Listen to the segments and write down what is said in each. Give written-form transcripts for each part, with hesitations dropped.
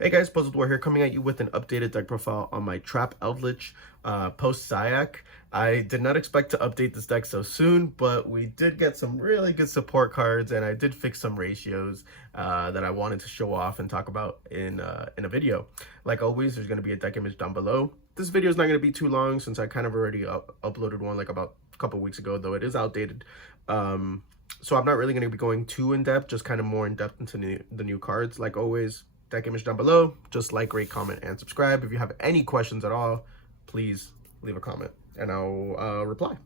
Hey guys, Puzzled War here, coming at you with an updated deck profile on my Trap Eldlich post CYAC. I did not expect to update this deck so soon, but we did get some really good support cards, and I did fix some ratios that I wanted to show off and talk about in a video. Like always, there's going to be a deck image down below. This video is not going to be too long since I kind of already uploaded one like about a couple weeks ago, though it is outdated. So I'm not really going to be going too in-depth, just kind of more in-depth into the new cards. Like always, deck image down below. Just like, rate, comment, and subscribe. If you have any questions at all, please leave a comment and I'll reply.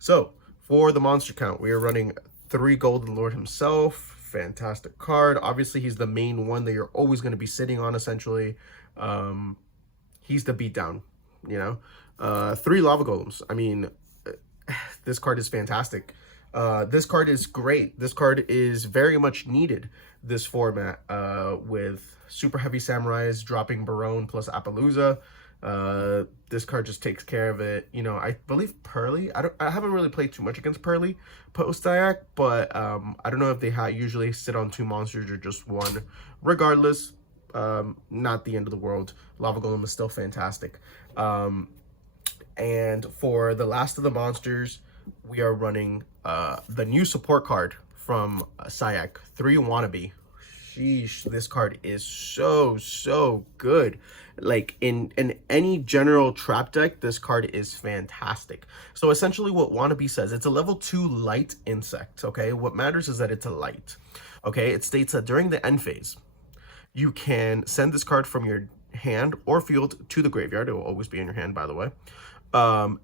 So for the monster count, we are running 3 Golden Lord himself. Fantastic card. Obviously, he's the main one that you're always going to be sitting on, essentially. He's the beatdown, you know. 3 Lava Golems. I mean, this card is fantastic. This card is great. This card is very much needed this format, with super heavy samurais dropping Barone plus Appaloosa. This card just takes care of it. You know, I believe Pearly. I haven't really played too much against Pearly post CYAC, but I don't know if they usually sit on 2 monsters or just 1. Regardless, not the end of the world. Lava Golem is still fantastic. And for the last of the monsters, we are running the new support card from CYAC, 3 Wannabe. Sheesh, this card is so good. Like in any general trap deck, this card is fantastic. So essentially what Wannabe says, it's a level 2 light insect, okay? What matters is that it's a light, okay? It states that during the end phase, you can send this card from your hand or field to the graveyard. It will always be in your hand, by the way.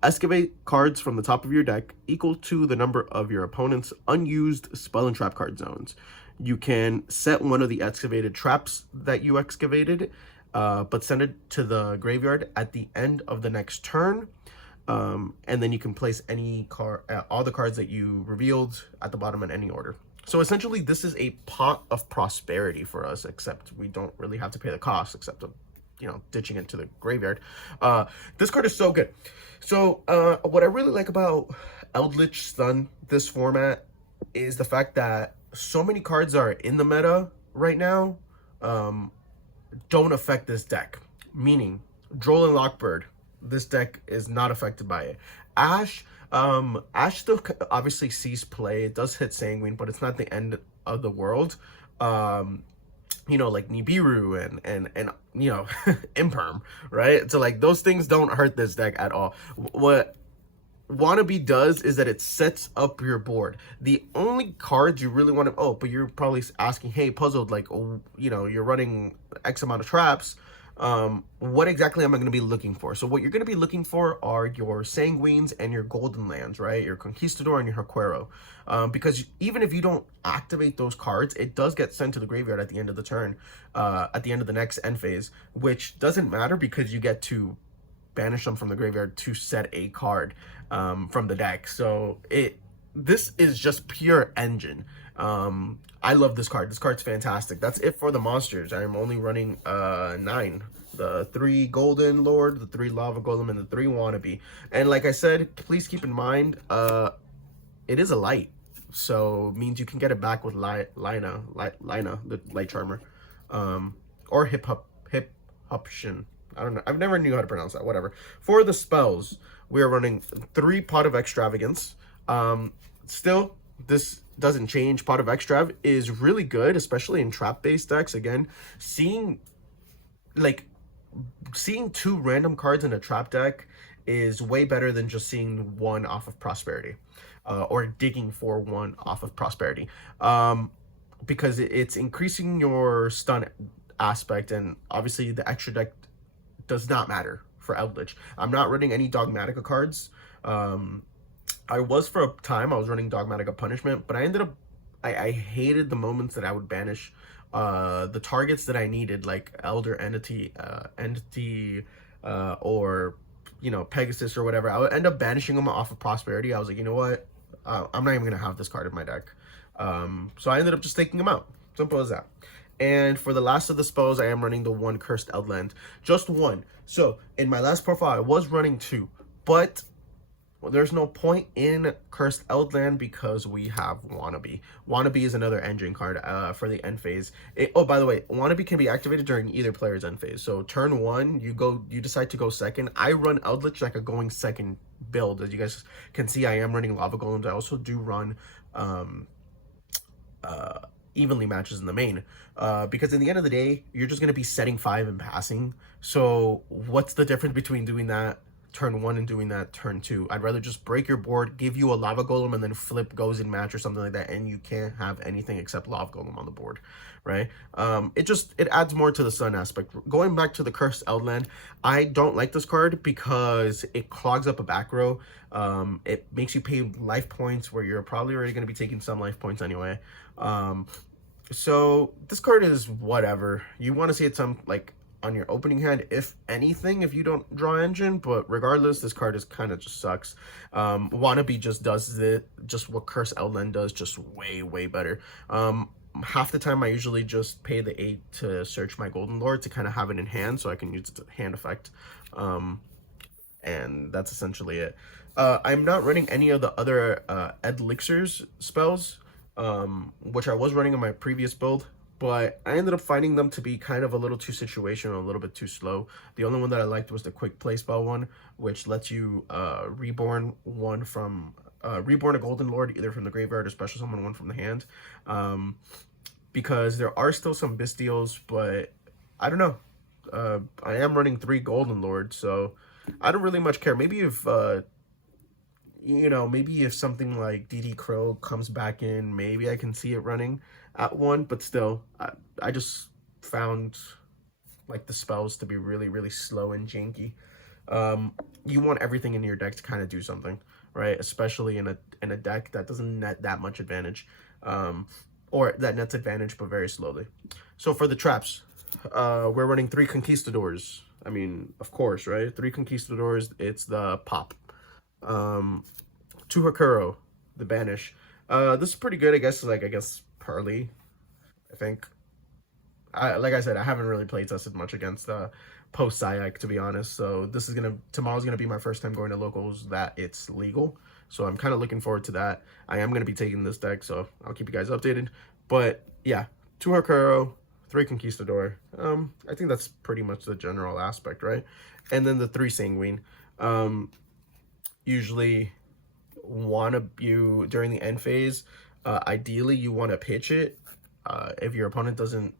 Excavate cards from the top of your deck equal to the number of your opponent's unused spell and trap card zones. You can set one of the excavated traps that you excavated, but send it to the graveyard at the end of the next turn. And then you can place any card, all the cards that you revealed at the bottom in any order. So essentially, this is a pot of prosperity for us, except we don't really have to pay the cost, except of, you know, ditching it to the graveyard. This card is so good. So what I really like about Eldlich Sun, this format, is the fact that so many cards are in the meta right now don't affect this deck. Meaning, Droll and Lockbird, this deck is not affected by it. Ash still obviously sees play. It does hit Sanguine, but it's not the end of the world. You know, like Nibiru and you know, Imperm, right? So like those things don't hurt this deck at all. What Wannabe does is that it sets up your board. The only cards you really want to, oh, but you're probably asking, hey, Puzzled, like, oh, you know, you're running X amount of traps. What exactly am I going to be looking for? So what you're going to be looking for are your Sanguines and your Golden Lands, right? Your Conquistador and your Haquero. Because even if you don't activate those cards, it does get sent to the graveyard at the end of the turn, at the end of the next end phase, which doesn't matter because you get to banish them from the graveyard to set a card from the deck. So this is just pure engine. I love this card. This card's fantastic. That's it for the monsters. I'm only running 9. The 3 Golden Lord, the 3 Lava Golem, and the 3 Wannabe. And like I said, please keep in mind, it is a light. So it means you can get it back with Lina, the Light Charmer. Or Hip Hoption. I don't know. I've never knew how to pronounce that. Whatever. For the spells, we are running 3 Pot of Extravagance. Still, this doesn't change. Pot of Extrav is really good, especially in trap-based decks. Again, seeing 2 random cards in a trap deck is way better than just seeing 1 off of Prosperity, or digging for 1 off of Prosperity, because it's increasing your stun aspect, and obviously the extra deck does not matter for Eldlich. I'm not running any Dogmatica cards. I was for a time, I was running Dogmatica Punishment, but I ended up, I hated the moments that I would banish the targets that I needed, like Elder Entity, or, you know, Pegasus or whatever. I would end up banishing them off of Prosperity. I was like, you know what? I'm not even going to have this card in my deck. So I ended up just taking them out. Simple as that. And for the last of the spells, I am running the 1 Cursed Eldland. Just 1. So in my last profile, I was running 2. But Well, there's no point in Cursed Eldland because we have Wannabe. Wannabe is another engine card for the end phase. Oh, by the way, Wannabe can be activated during either player's end phase. So turn one, you decide to go second. I run Eldlich like a going second build. As you guys can see, I am running Lava Golems. I also do run evenly matches in the main, because in the end of the day, you're just going to be setting 5 and passing. So what's the difference between doing that turn 1 and doing that turn 2? I'd rather just break your board, give you a Lava Golem, and then flip goes in match or something like that, and you can't have anything except Lava Golem on the board, right? It adds more to the Sun aspect. Going back to the Cursed Eldland, I don't like this card because it clogs up a back row. It makes you pay life points where you're probably already going to be taking some life points anyway. So this card is whatever. You want to see it some like on your opening hand, if anything, if you don't draw engine, but regardless, this card is kind of just sucks. Wannabe just does just what Curse Eldland does, just way better. Half the time I usually just pay the 8 to search my Golden Lord to kind of have it in hand so I can use the hand effect. And that's essentially it. I'm not running any of the other Eldlich's spells, which I was running in my previous build, but I ended up finding them to be kind of a little too situational, a little bit too slow. The only one that I liked was the quick play spell one, which lets you reborn a Golden Lord either from the graveyard or special summon one from the hand. Because there are still some Bystials, but I don't know. I am running 3 Golden Lords, so I don't really much care. Maybe if maybe if something like DD Crow comes back in, maybe I can see it running at 1, but still, I just found like the spells to be really slow and janky. You want everything in your deck to kind of do something, right? Especially in a deck that doesn't net that much advantage, or that nets advantage but very slowly. So for the traps, we're running 3 Conquistadors. I mean, of course, right? 3 Conquistadors. It's the pop. 2 Hakuro, the banish. This is pretty good, I guess. I guess Pearly, I think. Like I said, I haven't really play tested much against post CYAC, to be honest. So tomorrow's gonna be my first time going to locals that it's legal. So I'm kind of looking forward to that. I am gonna be taking this deck, so I'll keep you guys updated. But yeah, 2 Hakuro, 3 Conquistador. I think that's pretty much the general aspect, right? And then the 3 Sanguine. Usually during the end phase, ideally you want to pitch it if your opponent doesn't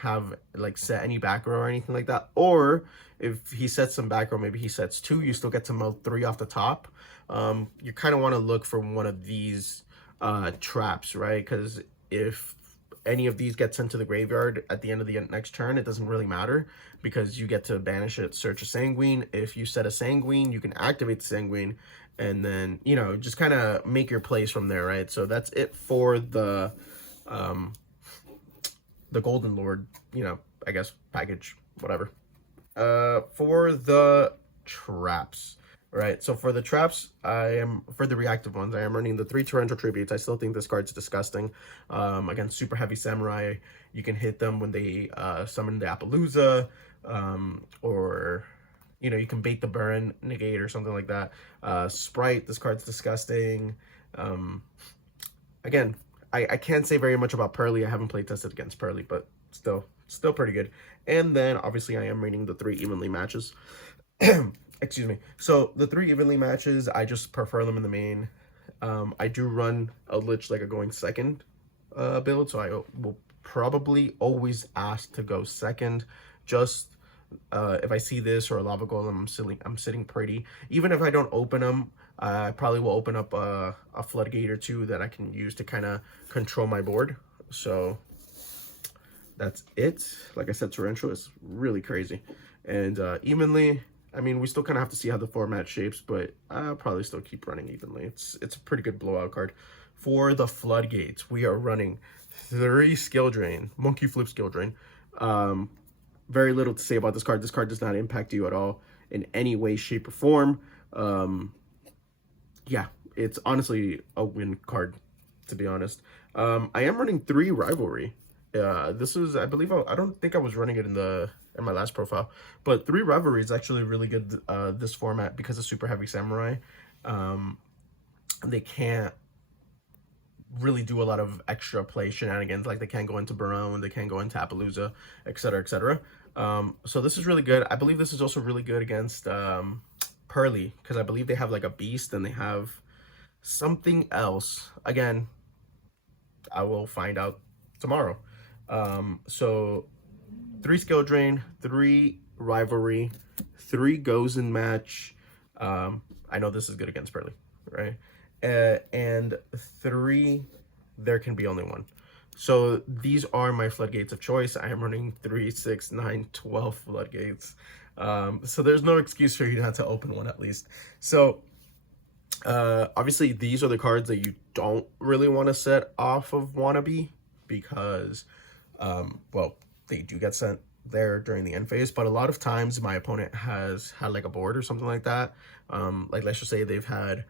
have set any back row or anything like that, or if he sets some back row, maybe he sets 2, you still get to mill 3 off the top. You kind of want to look for one of these traps, right? Because if any of these get sent to the graveyard at the end of the next turn, it doesn't really matter because you get to banish it, search a Sanguine. If you set a Sanguine, you can activate the Sanguine and then, just kind of make your plays from there, right? So that's it for the Golden Lord, I guess, package, whatever. For the traps, right? So for the traps, for the reactive ones, I am running the 3 Torrential Tributes. I still think this card's disgusting. Against Super Heavy Samurai, you can hit them when they summon the Appaloosa, or you can bait the burn, negate, or something like that. Sprite, this card's disgusting. Again, I can't say very much about Pearly. I haven't play tested against Pearly, but still pretty good. And then obviously I am reading the 3 evenly matches. Excuse me. So the 3 evenly matches, I just prefer them in the main. I do run Eldlich like a going second build, so I will probably always ask to go second. Just if I see this or a Lava Golem, I'm sitting pretty. Even if I don't open them, I probably will open up a Floodgate or 2 that I can use to kind of control my board. So that's it. Like I said, Torrential is really crazy. And evenly, I mean, we still kind of have to see how the format shapes, but I'll probably still keep running evenly. It's a pretty good blowout card. For the Floodgates, we are running 3 Skill Drain, Monkey Flip Skill Drain. Very little to say about this card. This card does not impact you at all in any way, shape, or form. Yeah, it's honestly a win card, to be honest. I am running 3 Rivalry. This is, I believe, I don't think I was running it in my last profile, but 3 Rivalry is actually really good this format because of Super Heavy Samurai. They can't really do a lot of extra play shenanigans. Like they can't go into Barone, they can't go into Appaloosa, etc., etc. So this is really good. I believe this is also really good against Pearly, because I believe they have like a beast and they have something else. Again, I will find out tomorrow. So 3 skill drain, 3 rivalry, 3 goes in match. I know this is good against Pearly, right? And 3, there can be only 1. So these are my floodgates of choice. I am running 3, 6, 9, 12 floodgates. So there's no excuse for you not to open one at least. So obviously these are the cards that you don't really want to set off of Wannabe, because well, they do get sent there during the end phase, but a lot of times my opponent has had like a board or something like that. Like let's just say they've had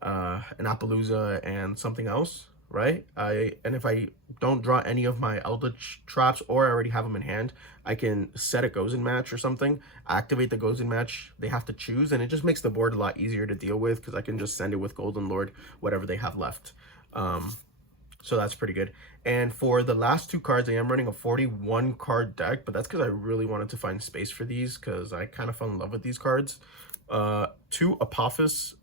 an Appaloosa and something else, right? And if I don't draw any of my Eldlich traps, or I already have them in hand, I can set a goes in match or something, activate the goes in match. They have to choose, and it just makes the board a lot easier to deal with, because I can just send it with Golden Lord, whatever they have left. So that's pretty good. And for the last 2 cards, I am running a 41 card deck, but that's because I really wanted to find space for these, because I kind of fell in love with these cards. 2 Apophis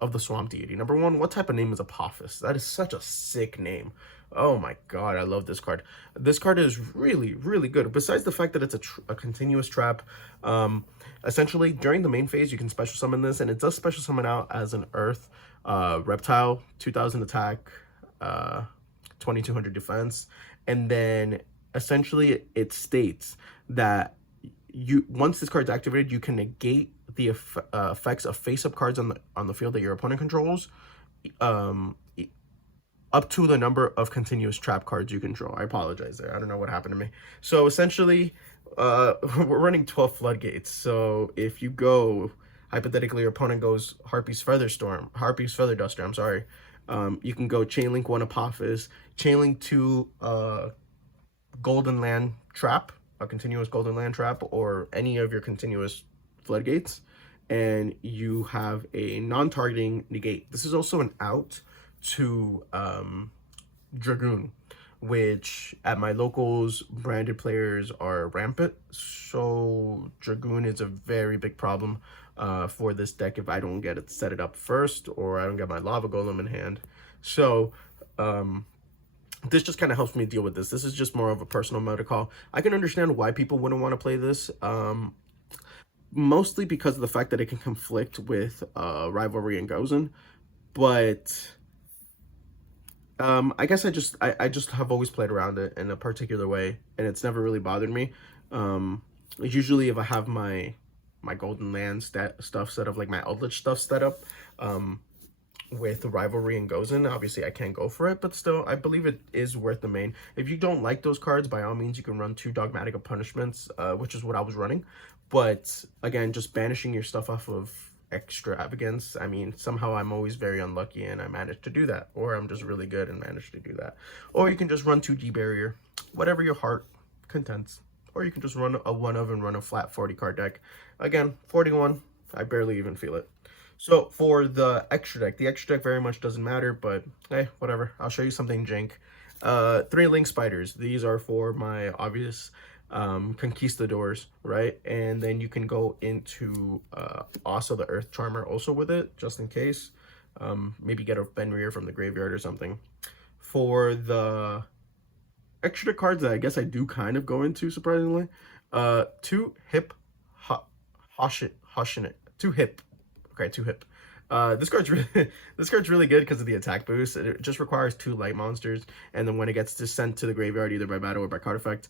of the Swamp Deity. Number 1, what type of name is Apophis? That is such a sick name. Oh my god, I love this card. This card is really, really good. Besides the fact that it's a continuous trap, essentially during the main phase, you can special summon this, and it does special summon out as an Earth reptile, 2000 attack, 2200 defense, and then essentially it states that once this card's activated, you can negate the effects of face-up cards on the field that your opponent controls, up to the number of continuous trap cards you control. I apologize there. I don't know what happened to me. So essentially, we're running 12 floodgates. So if you go, hypothetically, your opponent goes Harpy's Feather Duster, I'm sorry. You can go Chainlink 1 Apophis, Chainlink 2 Golden Land Trap, a continuous Golden Land Trap, or any of your continuous floodgates, and you have a non-targeting negate. This is also an out to Dragoon, which at my locals, branded players are rampant, so Dragoon is a very big problem for this deck if I don't get it set it up first, or I don't get my Lava Golem in hand. So this just kind of helps me deal with this. This is just more of a personal meta call. I can understand why people wouldn't want to play this, mostly because of the fact that it can conflict with Rivalry and Gozen, but I guess I just have always played around it in a particular way, and it's never really bothered me. Usually if I have my Golden Land stuff set up, like my Eldlich stuff set up, with Rivalry and Gozen, obviously I can't go for it, but still, I believe it is worth the main. If you don't like those cards, by all means, you can run 2 Dogmatic of Punishments, which is what I was running. But again, just banishing your stuff off of Extravagance, I mean, somehow I'm always very unlucky and I managed to do that, or I'm just really good and managed to do that. Or you can just run 2 D-Barrier, whatever your heart contents. Or you can just run a 1 of and run a flat 40 card deck. Again, 41, I barely even feel it. So for the extra deck, the extra deck very much doesn't matter, but hey, whatever. I'll show you something jank. 3 Link Spiders. These are for my obvious conquistadors, right? And then you can go into also the Earth Charmer also with it, just in case. Maybe get a Fenrir from the graveyard or something. For the extra cards that I guess I do kind of go into, surprisingly, 2 Hip Hoshinit. 2 Hip. Okay, 2 Hip. This card's really good because of the attack boost. It just requires 2 light monsters, and then when it gets sent to the graveyard, either by battle or by card effect,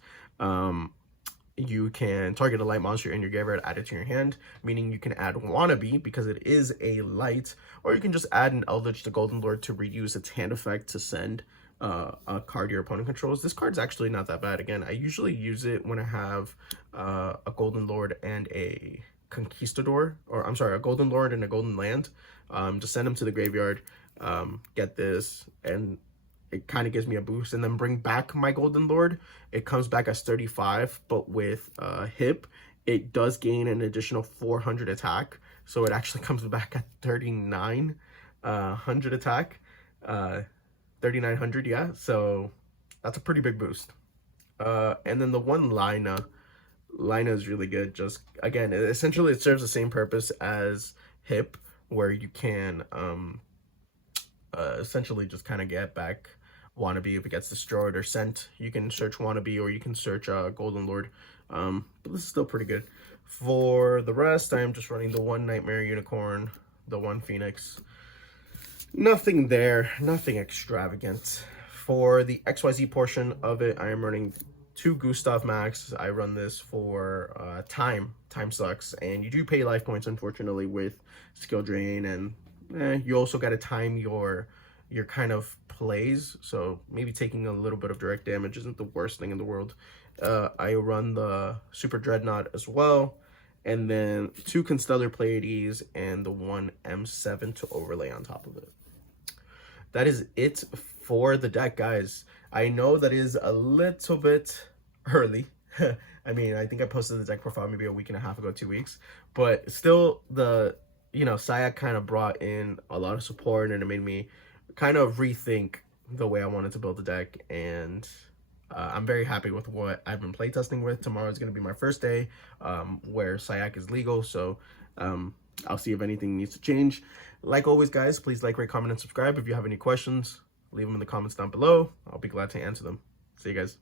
you can target a light monster in your graveyard, add it to your hand, meaning you can add Wannabe because it is a light, or you can just add an Eldlich to Golden Lord to reuse its hand effect to send a card your opponent controls. This card's actually not that bad. Again, I usually use it when I have a Golden Lord and a Conquistador, or I'm sorry, a Golden Lord and a Golden Land. Just send them to the graveyard, get this, and it kind of gives me a boost, and then bring back my Golden Lord. It comes back as 35, but with Hip, it does gain an additional 400 attack. so it actually comes back at 3900 attack, 3900, yeah. So that's a pretty big boost. And then the one Lina is really good. Just again, essentially it serves the same purpose as Hip, where you can essentially just kind of get back Wannabe if it gets destroyed or sent. You can search Wannabe or you can search Golden Lord. But this is still pretty good. For the rest, I am just running the one Nightmare Unicorn, the one Phoenix. Nothing there, nothing extravagant. For the XYZ portion of it, I am running 2 Gustav Max. I run this for time. Time sucks, and you do pay life points, unfortunately, with skill drain, and you also got to time your kind of plays. So maybe taking a little bit of direct damage isn't the worst thing in the world. I run the Super Dreadnought as well, and then 2 Constellar Pleiades and the 1 M7 to overlay on top of it. That is it for the deck, guys. I know that is a little bit early. I mean, I think I posted the deck profile maybe a week and a half ago, 2 weeks, but still CYAC kind of brought in a lot of support, and it made me kind of rethink the way I wanted to build the deck, and I'm very happy with what I've been playtesting with. Tomorrow is going to be my first day where CYAC is legal, so I'll see if anything needs to change. Like always, guys, please like, rate, comment, and subscribe. If you have any questions, leave them in the comments down below. I'll be glad to answer them. See you guys.